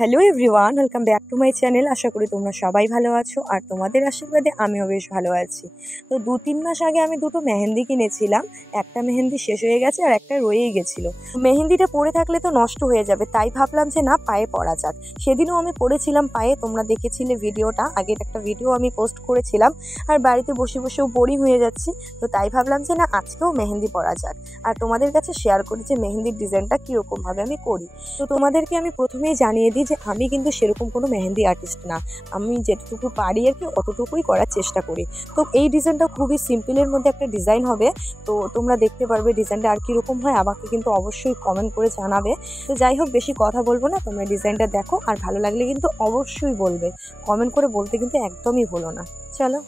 Hello everyone, welcome back to my channel. আশা করি তোমরা সবাই ভালো আছো আর তোমাদের আশীর্বাদে আমিও বেশ ভালো আছি। তো 2-3 মাস আগে আমি দুটো মেহেন্দি কিনেছিলাম। একটা মেহেন্দি শেষ হয়ে গেছে আর একটা রয়েই গেছিলো। মেহেন্দিটা পরে থাকলে তো নষ্ট হয়ে যাবে, তাই ভাবলাম যে না, পায়ে পরা যাক। সেদিনও আমি পরেছিলাম পায়ে, তোমরা দেখেছিলে ভিডিওটা, আগের একটা ভিডিও আমি পোস্ট করেছিলাম। আর বাড়িতে বসে বসেও বোরিং হয়ে যাচ্ছি, তো তাই ভাবলাম যে না, আজকেও মেহেন্দি পরা যাক আর তোমাদের কাছে শেয়ার করি যে মেহেন্দির ডিজাইনটা কীরকমভাবে আমি করি। তো তোমাদেরকে আমি প্রথমেই জানিয়ে দিই যে আমি কিন্তু সেরকম কোনো মেহেন্দি আর্টিস্ট না। আমি যেটুকু পারি আর কি অতটুকুই করার চেষ্টা করি। তো এই ডিজাইনটা খুবই সিম্পলের মধ্যে একটা ডিজাইন হবে। তো তোমরা দেখতে পারবে ডিজাইনটা আর কীরকম হয়, আমাকে কিন্তু অবশ্যই কমেন্ট করে জানাবে। তো যাই হোক, বেশি কথা বলবো না, তোমরা ডিজাইনটা দেখো আর ভালো লাগলে কিন্তু অবশ্যই বলবে। কমেন্ট করে বলতে কিন্তু একদমই ভুলো না। চলো।